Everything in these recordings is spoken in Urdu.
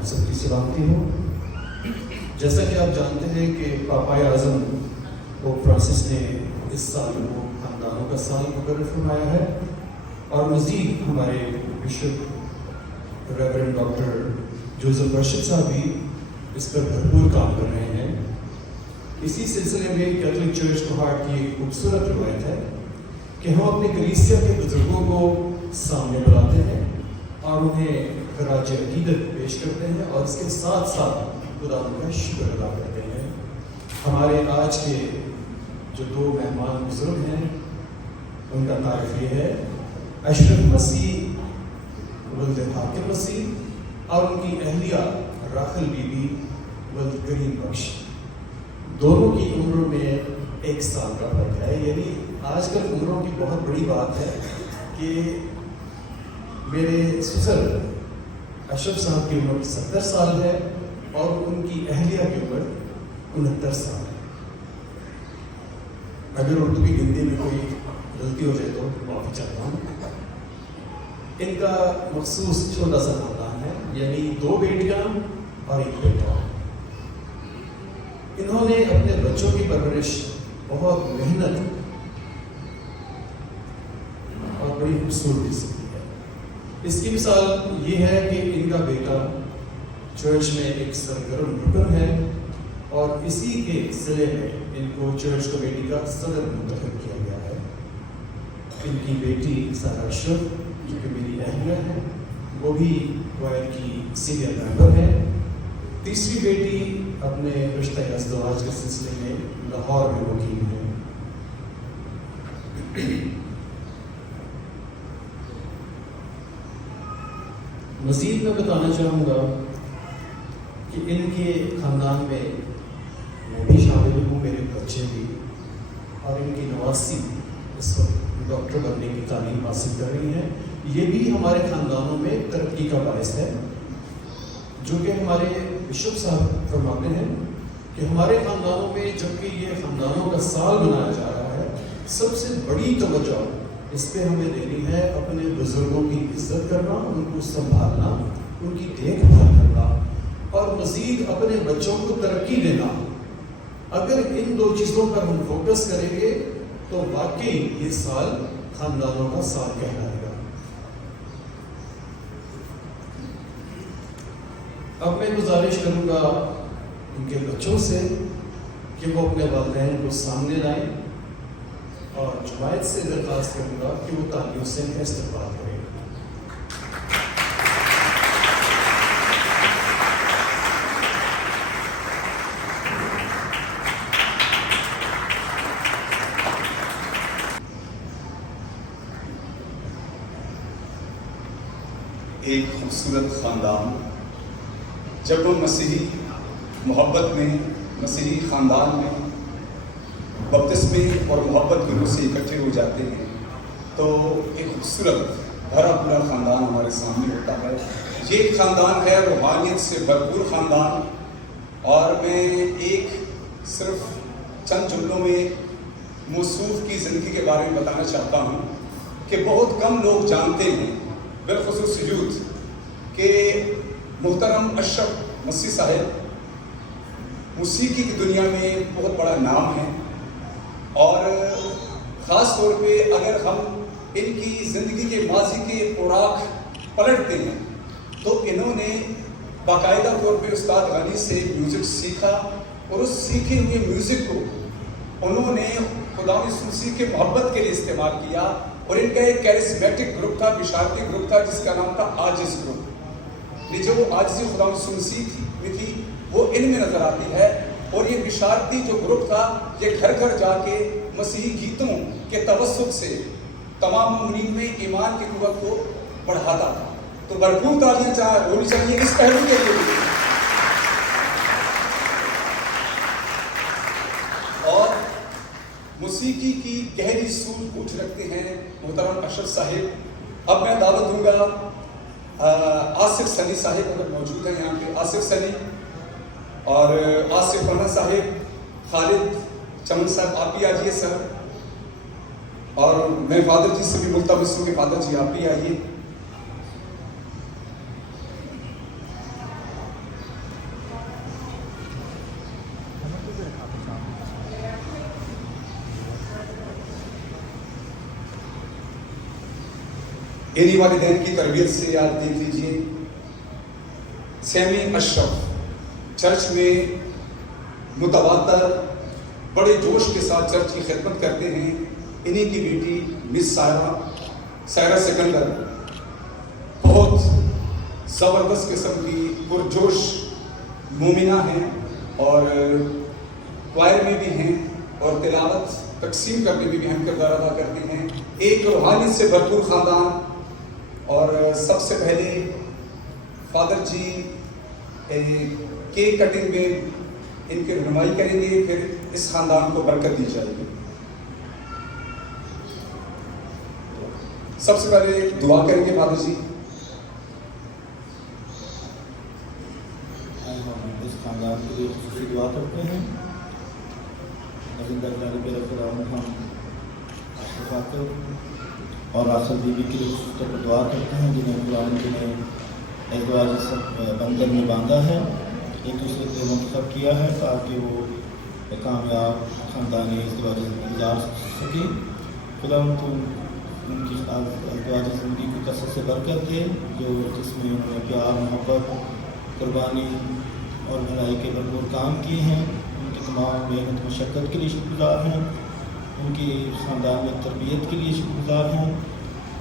آپ سب کی سلامتی ہو۔ جیسا کہ آپ جانتے ہیں کہ پاپائے اعظم پوپ فرانسس نے اس سال کو خاندانوں کا سال مقرر فرمایا ہے، اور مزید ہمارے bishop reverend doctor Joseph worship صاحب بھی اس پر بھرپور کام کر رہے ہیں۔ اسی سلسلے میں کیتھولک چرچ کوہارٹ کی ایک خوبصورت روایت ہے کہ ہم اپنے کلیسیا کے بزرگوں کو سامنے بلاتے ہیں اور انہیں خراج عقیدت پیش کرتے ہیں، اور اس کے ساتھ ساتھ خدا کا شکر ادا کرتے ہیں۔ ہمارے آج کے جو دو مہمان بزرگ ہیں ان کا تعارف یہ ہے، اشرف مسیح ولد حاکم مسیح اور ان کی اہلیہ راخل بی بی ولد کریم بخش۔ دونوں کی عمروں میں 1 سال کا فرق ہے، یعنی آج کل عمروں کی بہت بڑی بات ہے کہ میرے سسر اشرف صاحب کی عمر 70 سال ہے اور ان کی اہلیہ کی عمر 69 سال ہے۔ اگر اردو کی گنتی میں کوئی غلطی ہو جائے تو معافی چاہتا ہوں۔ ان کا مخصوص چھوٹا سا خاندان ہے، یعنی 2 بیٹیاں اور 1 بیٹا۔ انہوں نے اپنے بچوں کی پرورش بہت محنت اور بڑی خوبصورتی سے کی ہے۔ اس کی مثال یہ ہے کہ ان کا بیٹا چرچ میں ایک سرگرم رکن ہے، اور اسی کے صلے میں ان کو چرچ کمیٹی کا صدر منتخب کیا گیا ہے۔ ان کی بیٹی سارا اشرف جو کہ میری اہلیہ ہے، وہ بھی کوائر کی سینئر ممبر ہے۔ تیسری بیٹی اپنے رشتہ ازدواج کے سلسلے میں لاہور میں وکیل ہے۔ مزید میں بتانا چاہوں گا کہ ان کے خاندان میں بھی شامل ہوں، میرے بچے بھی، اور ان کی نواسی اس وقت ڈاکٹر بننے کی تعلیم حاصل کر رہی ہیں۔ یہ بھی ہمارے خاندانوں میں ترقی کا باعث ہے، جو کہ ہمارے بشپ صاحب فرماتے ہیں کہ ہمارے خاندانوں میں جبکہ یہ خاندانوں کا سال منایا جا رہا ہے، سب سے بڑی توجہ اس پہ ہمیں دینی ہے اپنے بزرگوں کی عزت کرنا، ان کو سنبھالنا، ان کی دیکھ بھال کرنا، اور مزید اپنے بچوں کو ترقی دینا۔ اگر ان 2 چیزوں پر ہم فوکس کریں گے تو واقعی یہ سال خاندانوں کا سال کہلائے گا۔ اب میں گزارش کروں گا ان کے بچوں سے کہ وہ اپنے والدین کو سامنے لائیں، اور جماعت سے درخواست کروں گا کہ وہ تالیوں سے استقبال کریں۔ ایک خوبصورت خاندان جب وہ مسیحی محبت میں، مسیحی خاندان میں بپتسمے اور محبت کی روح سے اکٹھے ہو جاتے ہیں تو ایک خوبصورت بھرا پورا خاندان ہمارے سامنے ہوتا ہے۔ یہ ایک خاندان ہے روحانیت سے بھرپور خاندان، اور میں ایک صرف چند جملوں میں موصوف کی زندگی کے بارے میں بتانا چاہتا ہوں کہ بہت کم لوگ جانتے ہیں، بالخصوص یوتھ، کہ محترم اشرف مسیح صاحب موسیقی کی دنیا میں بہت بڑا نام ہے، اور خاص طور پہ اگر ہم ان کی زندگی کے ماضی کے اوراق پلٹتے ہیں تو انہوں نے باقاعدہ طور پہ استاد غنی سے میوزک سیکھا، اور اس سیکھے ہوئے میوزک کو انہوں نے خدا مسیح کے محبت کے لیے استعمال کیا، اور ان کا ایک کیرسمیٹک گروپ تھا، بشارتی گروپ تھا، جس کا نام تھا عاجز گروپ۔ یہ جو عاجزی خدا مسیح میں تھی وہ ان میں نظر آتی ہے، اور یہ بشارتی جو گروپ تھا یہ گھر گھر جا کے مسیحی گیتوں کے توسط سے تمام مومنین میں ایمان کی قوت کو بڑھاتا تھا۔ تو بھرپور تالیاں ہونی چاہیے اس پہلو کے لیے بھی۔ اور موسیقی کی گہری سوجھ بوجھ رکھتے ہیں محترم اشرف صاحب۔ اب میں دعوت دوں گا آصف سنی صاحب، اگر موجود ہیں یہاں پہ، آصف سنی اور آصف رنا صاحب، خالد چمن صاحب آپ بھی آئیے سر، اور میں فادر جی سے بھی ملتمس ہوں کہ فادر جی آپ بھی آئیے۔ دینی والدین کی تربیت سے آج دیکھ لیجیے سیمی اشرف چرچ میں متواتر بڑے جوش کے ساتھ چرچ کی خدمت کرتے ہیں. انہی کی بیٹی مس سائرہ سکندر بہت زبردست قسم کی پرجوش مومنہ ہیں اور کوائر میں بھی ہیں اور تلاوت تقسیم کرنے میں بھی اہم کردار ادا کرتی ہیں. ایک روحانیت سے بھرپور خاندان. اور سب سے پہلے فادر جی کیک کٹنگ میں ان کی رہنمائی کریں گے, پھر اس خاندان کو برکت دی جائے گی. سب سے پہلے دعا کریں گے فادر جی. ہم اس خاندان کے لیے خصوصی دعا کرتے ہیں. ہم اشرف اور راسل بیوی کے لیے خصوصی طور پر دعا کرتے ہیں جنہیں قرآن نے ازدواج بندھن میں باندھا ہے, ایک دوسرے کو منتخب کیا ہے تاکہ وہ کامیاب خاندانی ازدواج زندگی گزار سکے. خدا تو ان کی ازدواج زندگی کو کثرت سے برکت دے, جس میں انہوں نے پیار, محبت, قربانی اور بھلائی کے بھرپور کام کیے ہیں. ان کی تمام محنت مشقت کے لیے شکر گزار ہیں. ان کی خاندان میں تربیت کے لیے شکر گزار ہیں.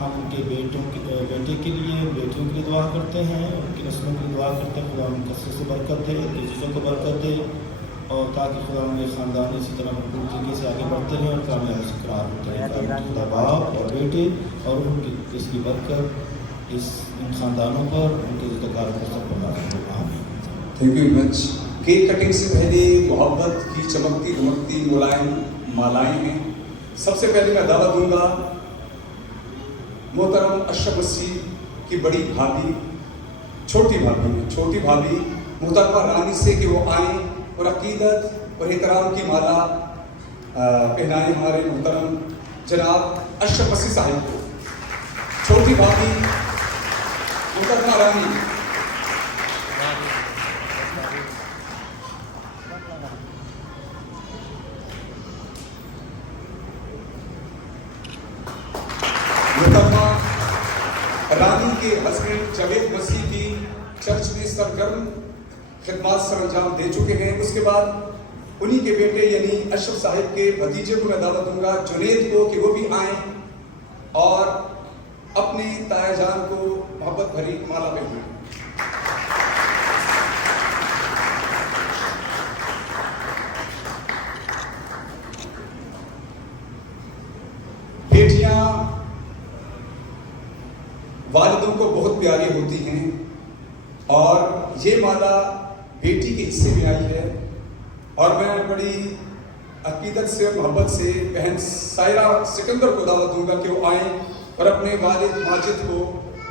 ہم ان کے بیٹے کے لیے, بیٹیوں کے لیے دعا کرتے ہیں, ان کی نسلوں کے لیے دعا کرتے ہیں. خدا ان کثرت سے برکت دے, ان کی چیزوں کو برکت دے, اور تاکہ خدا ان کے خاندان اسی طرح بھرپور طریقے سے آگے بڑھتے رہیں اور کامیاب سے قرار ہوتے ہیں. خدا باپ اور بیٹے اور ان کی اس کی برکت ان خاندانوں پر, ان کے اداکاروں پر سب پر نازل ہو. آمین. Thank you very much. Cake cutting سے پہلے محبت کی چمکتی دمکتی ملائم مالائیں ہیں. سب سے پہلے میں دعوت دوں گا محترم اشرف مسیح کی بڑی بھابھی, چھوٹی بھابھی محترمہ رانی سے کہ وہ آئیں اور عقیدت اور احترام کی مالا پہنائیں ہمارے محترم جناب اشرف مسیح صاحب کو. چھوٹی بھابھی محترمہ رانی. رانی کے ہسبینڈ جاوید مسیح بھی چرچ میں سرگرم خدمات سر انجام دے چکے ہیں. اس کے بعد انہی کے بیٹے یعنی اشرف صاحب کے بھتیجے کو میں دعوت دوں گا جنید کو کہ وہ بھی آئیں اور اپنی تایا جان کو محبت بھری مالا پہنائیں. بیٹیاں والدوں کو بہت پیاری ہوتی ہیں اور یہ مالا بیٹی کے حصے میں آئی ہے. اور میں بڑی عقیدت سے اور محبت سے بہن سائرہ سکندر کو دعوت دوں گا کہ وہ آئیں اور اپنے والد ماجد کو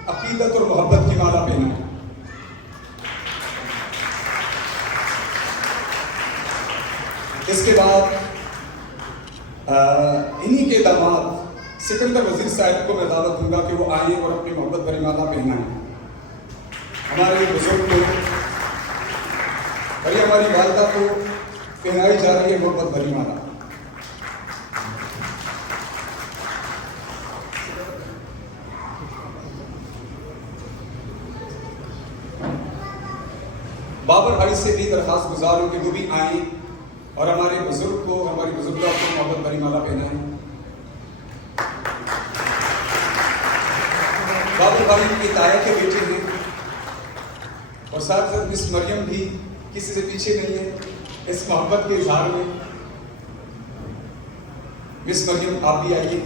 عقیدت اور محبت کی مالا پہنائیں. اس کے بعد انہی کے داماد سکندر وزیر صاحب کو میں دعوت دوں گا کہ وہ آئیں اور اپنی محبت بھری مالا پہنائیں. ہمارے بزرگ کو اور ہماری والدہ کو پہنائی جا رہی ہے محبت بھری مالا. بابر بھائی سے بھی درخواست گزار ہوں کہ وہ بھی آئیں اور ہمارے بزرگ کو, ہماری بزرگوں کو محبت بھری مالا پہنائیں. بابر بھائی کی تایا کے بیٹے ہیں اور ساتھ ساتھ مس مریم بھی کسی سے پیچھے نہیں ہے اس محبت کے اظہار میں. مس مریم آپ بھی آئیے.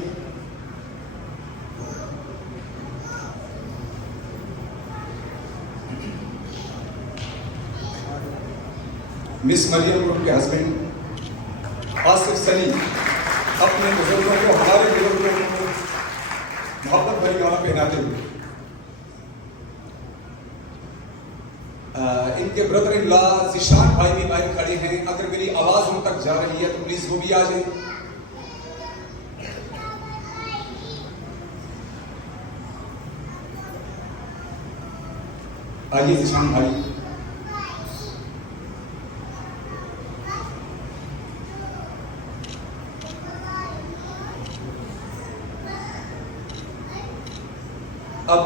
مس مریم اور ان کے ہسبینڈ آصف سلی اپنے بزرگوں کو, ہمارے بزرگوں کو محبت بھری مالا پہناتے ہوئے. ان کے بردر ان لا ذیشان بھائی بھی باہر کھڑے ہیں. اگر میری آواز ان تک جا رہی ہے تو پلیز وہ بھی آ جائیں. آئیے ذیشان بھائی. اب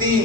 3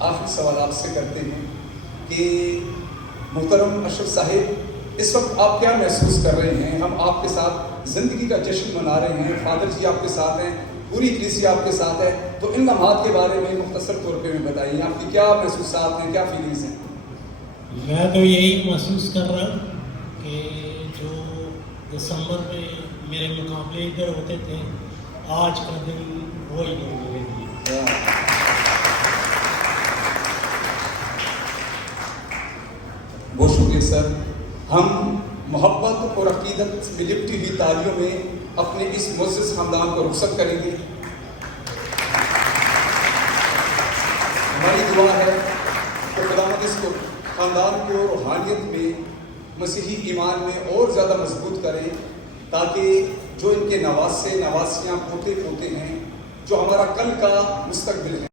آخری سوال آپ سے کرتے ہیں کہ محترم اشرف صاحب، اس وقت آپ کیا محسوس کر رہے ہیں؟ ہم آپ کے ساتھ زندگی کا جشن منا رہے ہیں، فادر جی آپ کے ساتھ ہیں، پوری کلیسیا آپ کے ساتھ ہے، تو ان لمحات کے بارے میں مختصر طور پہ میں بتائیے، آپ کی کیا محسوسات ہیں، کیا فیلنگس ہیں؟ میں تو یہی محسوس کر رہا ہوں کہ جو دسمبر میں میرے مقابلے ادھر ہوتے تھے، آج کا دن وہی دن میرے لیے۔ بہت شکریہ سر۔ ہم محبت اور عقیدت میں لپٹی ہوئی تالیوں میں اپنے اس معزز خاندان کو رخصت کریں گے۔ ہماری دعا ہے کہ خداوند اس کو خاندان کو روحانیت میں، مسیحی ایمان میں اور زیادہ مضبوط کریں، تاکہ جو ان کے نواسے نواسیاں پوتے پوتے ہیں، جو ہمارا کل کا مستقبل